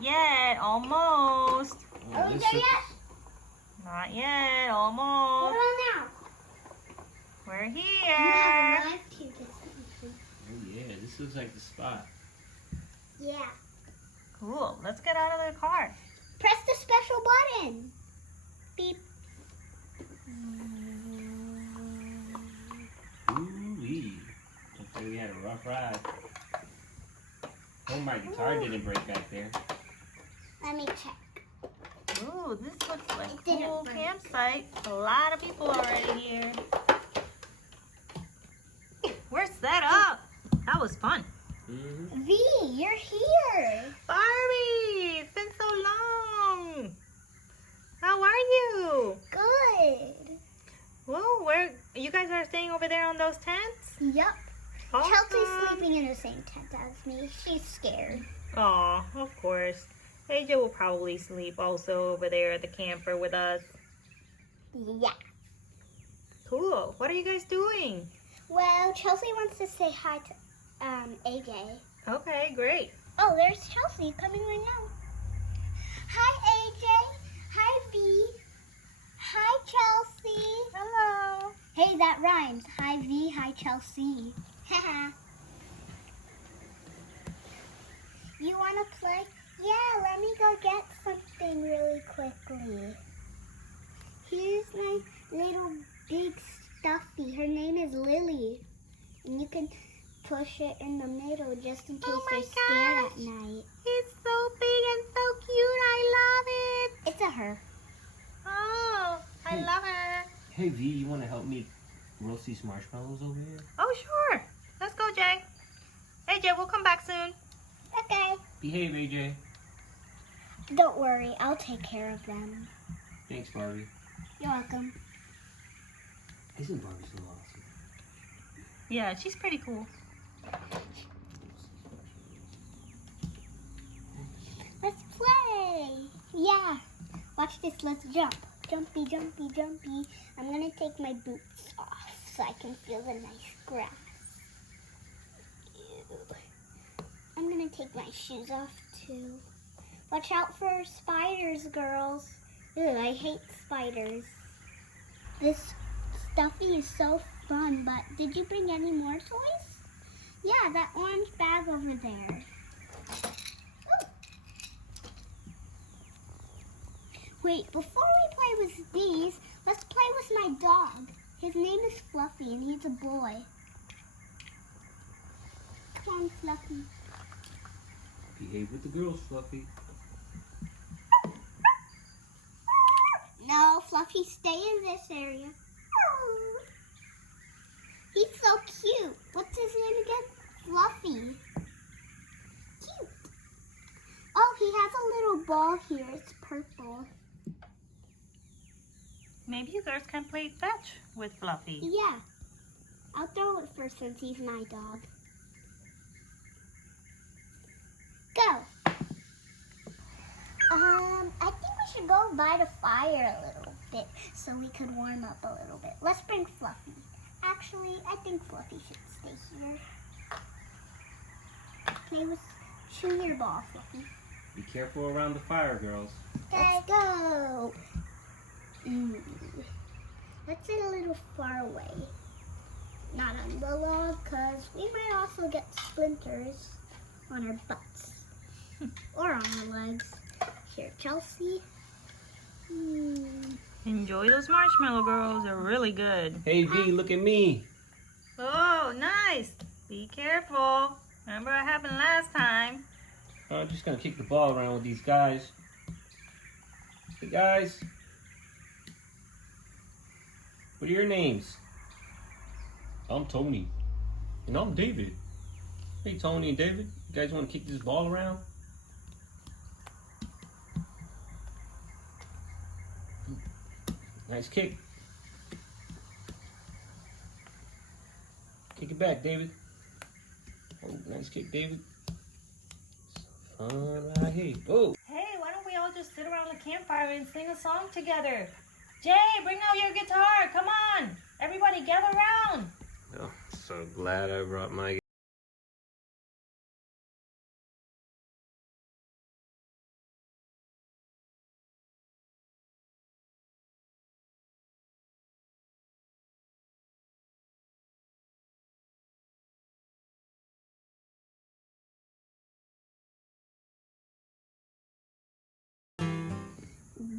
Not yet. Almost. Are we there yet? Not yet. Almost. What about now? We're You here. have arrived here. Oh yeah, this looks like the spot. Yeah. Cool. Let's get out of the car. Press the special button. Beep. Ooh-wee. Looks like we had a rough ride. Oh, my guitar didn't break back there. Let me check. Ooh, this looks like It a didn't cool break. campsite. A lot of people already here. We're set up. That was fun. Mm-hmm. V, you're here. Barbie, it's been so long. How are you? Good. Whoa, where you guys are staying over there on those tents? Yup. Awesome. Chelsea's sleeping in the same tent as me. She's scared. Aw, of course. AJ will probably sleep also over there at the camper with us. Yeah. Cool. What are you guys doing? Well, Chelsea wants to say hi to AJ. Okay, great. Oh, there's Chelsea coming right now. Hi, AJ. Hi, V. Hi, Chelsea. Hello. Hey, that rhymes. Hi, V. Hi, Chelsea. Haha. You want to play? Yeah, let me go get something really quickly. Here's my little big stuffy. Her name is Lily. And you can push it in the middle just in case you're scared at night. It's so big and so cute. I love it. It's a her. Oh, I Hey. love her. Hey, V, you want to help me roast these marshmallows over here? Oh, sure. Let's go, Jay. AJ, we'll come back soon. Okay. Behave, AJ. Don't worry, I'll take care of them. Thanks, Barbie. You're welcome. Isn't Barbie so awesome? Yeah, she's pretty cool. Let's play. Yeah. Watch this. Let's jump. Jumpy, jumpy, jumpy. I'm going to take my boots off so I can feel the nice grass. Ew. I'm going to take my shoes off too. Watch out for spiders, girls. Ew, I hate spiders. This stuffy is so fun, but did you bring any more toys? Yeah, that orange bag over there. Ooh. Wait, before we play with these, let's play with my dog. His name is Fluffy and he's a boy. Come on, Fluffy. Behave with the girls, Fluffy. No, Fluffy, stay in this area. He's so cute. What's his name again? Fluffy. Cute. Oh, he has a little ball here. It's purple. Maybe you girls can play fetch with Fluffy. Yeah. I'll throw it first since he's my dog. Go. I think we should go by the fire a little bit so we could warm up a little bit. Let's bring Fluffy. Actually, I think Fluffy should stay here. Play with chew your ball, Fluffy. Be careful around the fire, girls. Let's go. Let's sit a little far away. Not on the log, because we might also get splinters on our butts. Or on our legs. Here, Chelsea. Enjoy those marshmallow girls. They're really good. Hey, V, look at me. Oh, nice. Be careful. Remember what happened last time? I'm just going to kick the ball around with these guys. Hey, guys. What are your names? I'm Tony. And I'm David. Hey, Tony and David. You guys want to kick this ball around? Nice kick. Kick it back, David. Oh, nice kick, David. Fun right here. Oh. Hey, why don't we all just sit around the campfire and sing a song together? Jay, bring out your guitar. Come on. Everybody gather around. Oh, so glad I brought my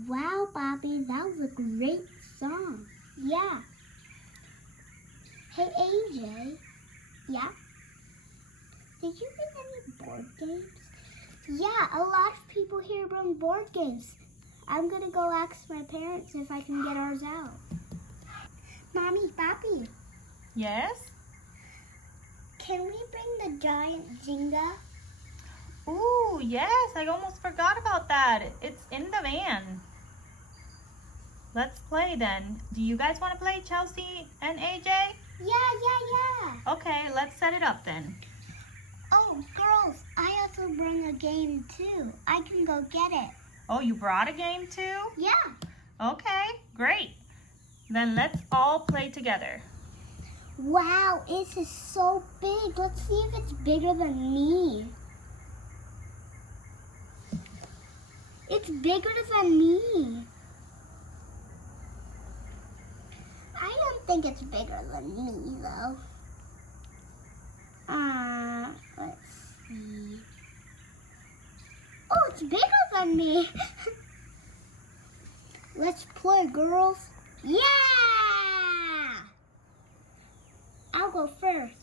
Wow, Bobby, that was a great song. Yeah. Hey, AJ. Yeah? Did you bring any board games? Yeah, a lot of people here bring board games. I'm going to go ask my parents if I can get ours out. Mommy, Papi, Yes? can we bring the giant Jenga? Ooh, yes, I almost forgot about that. It's in the van. Let's play then. Do you guys want to play, Chelsea and AJ? Yeah. Okay, let's set it up then. Oh, girls, I also bring a game too. I can go get it. Oh, you brought a game too? Yeah. Okay, great. Then let's all play together. Wow, this is so big. Let's see if it's bigger than me. It's bigger than me. I don't think it's bigger than me, though. Let's see. Oh, it's bigger than me. Let's play, girls. Yeah! I'll go first.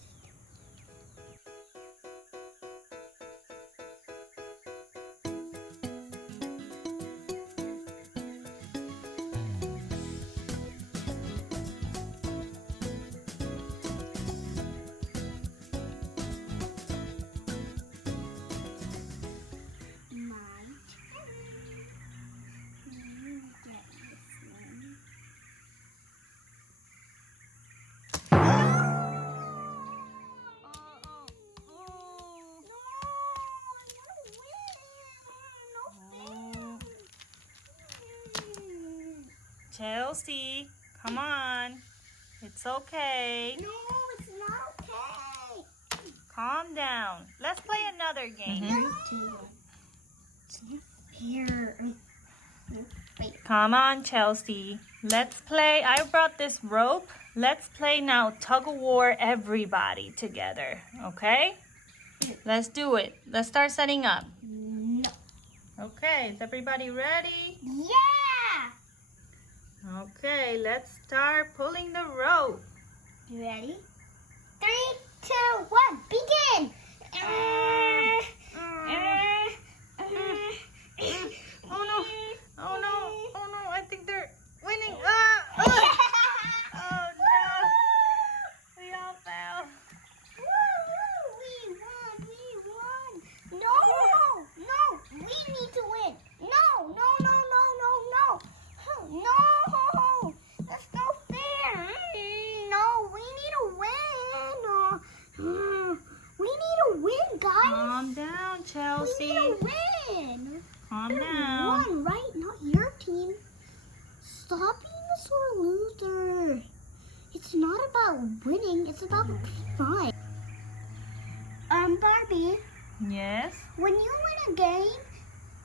Chelsea, come on. It's okay. No, it's not okay. Calm down. Let's play another game. Here. Wait. Come on, Chelsea. Let's play. I brought this rope. Let's play now tug of war everybody together. Okay? Let's do it. Let's start setting up. No. Okay, is everybody ready? Yeah! Okay, let's start pulling the rope. You ready? 3, 2, 1, begin! Oh no! Oh no! Oh no! I think they're winning. Oh no! We all fell. We won! No! We need to win! No! That's not fair! No, we need to win! We need to win, guys! Calm down, Chelsea. We need to win! Calm You down. won, right? Not your team. Stop being a sore loser. It's not about winning, it's about fun. Barbie, Yes? when you win a game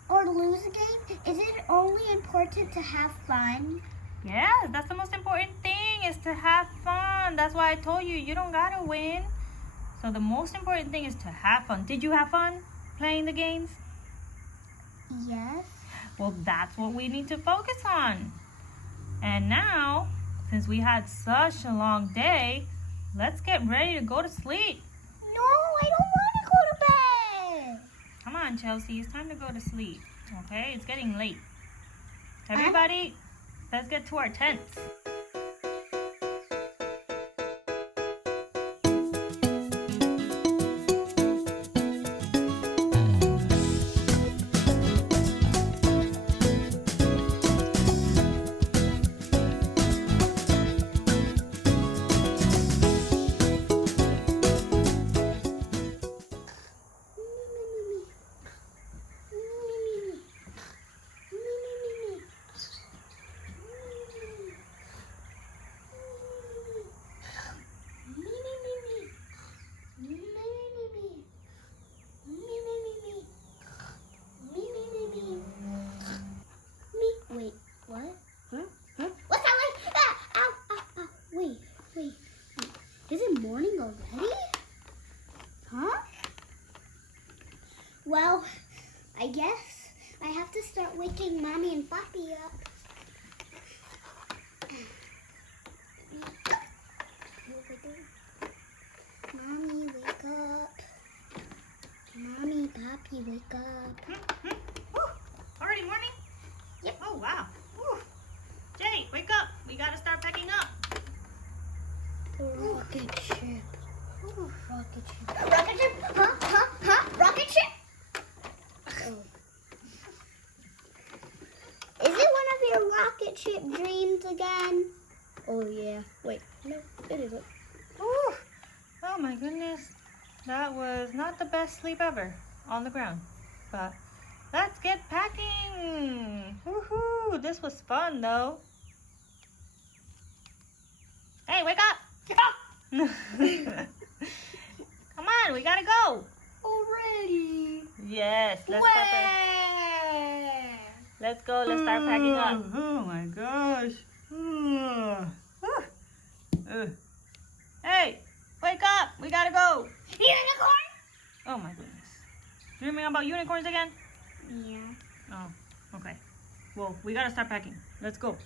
or lose a game, is it only important to have fun? Yeah, that's the most important thing is to have fun. That's why I told you, you don't gotta win. So the most important thing is to have fun. Did you have fun playing the games? Yes. Well, that's what we need to focus on. And now, since we had such a long day, let's get ready to go to sleep. No, I don't want to go to bed. Come on, Chelsea, it's time to go to sleep. Okay, it's getting late. Everybody, let's get to our tents. Wait, what? Huh? What's that like? Ow. Wait. Is it morning already? Huh? Well, I guess I have to start waking Mommy and Papi up. Mommy, wake up. Mommy, Papi, wake up. Woo. Already morning? Yep. Oh, wow. Woo. Jay, wake up. We gotta start packing up. Rocket ship. Ooh, rocket ship. Rocket ship? Huh? Rocket ship? Oh. Is it one of your rocket ship dreams again? Oh, yeah. Wait, no, it isn't. Woo. Oh my goodness. That was not the best sleep ever on the ground. But let's get packing. Woohoo. This was fun though. Hey, wake up. Come on, we gotta go. Already? Yes, let's start Let's go, let's start packing up. Oh my gosh. Hey, wake up, we gotta go. Unicorn? Oh my goodness. Dreaming about unicorns again? Yeah. Oh, okay. Well, we gotta start packing. Let's go.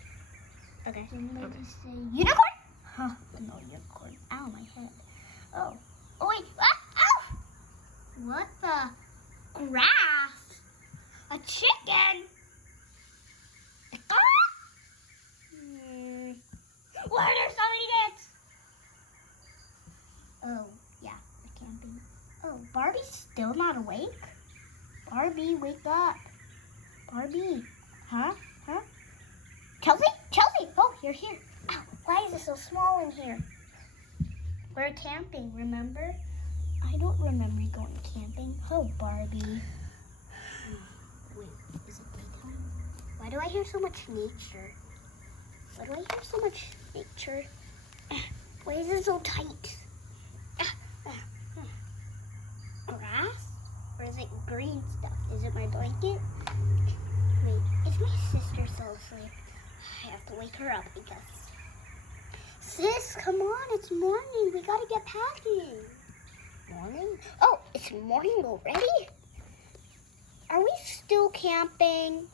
Okay. Okay. Say unicorn? Huh? No unicorn. Ow, my head. Oh. Oh wait. Ah! Ow! What the? Grass? A chicken? Ah! Why are there so many ants? Oh, yeah, it can't be. Oh, Barbie's still not awake? Barbie, wake up. Barbie. Huh? Chelsea? Oh, you're here. Ow, why is it so small in here? We're camping, remember? I don't remember going camping. Oh, Barbie. Wait, is it daytime? Why do I hear so much nature? Why is it so tight? Grass? Or is it green stuff? Is it my blanket? Wait, is my sister still asleep? I have to wake her up because... Sis, come on, it's morning. We gotta get packing. Morning? Oh, it's morning already? Are we still camping?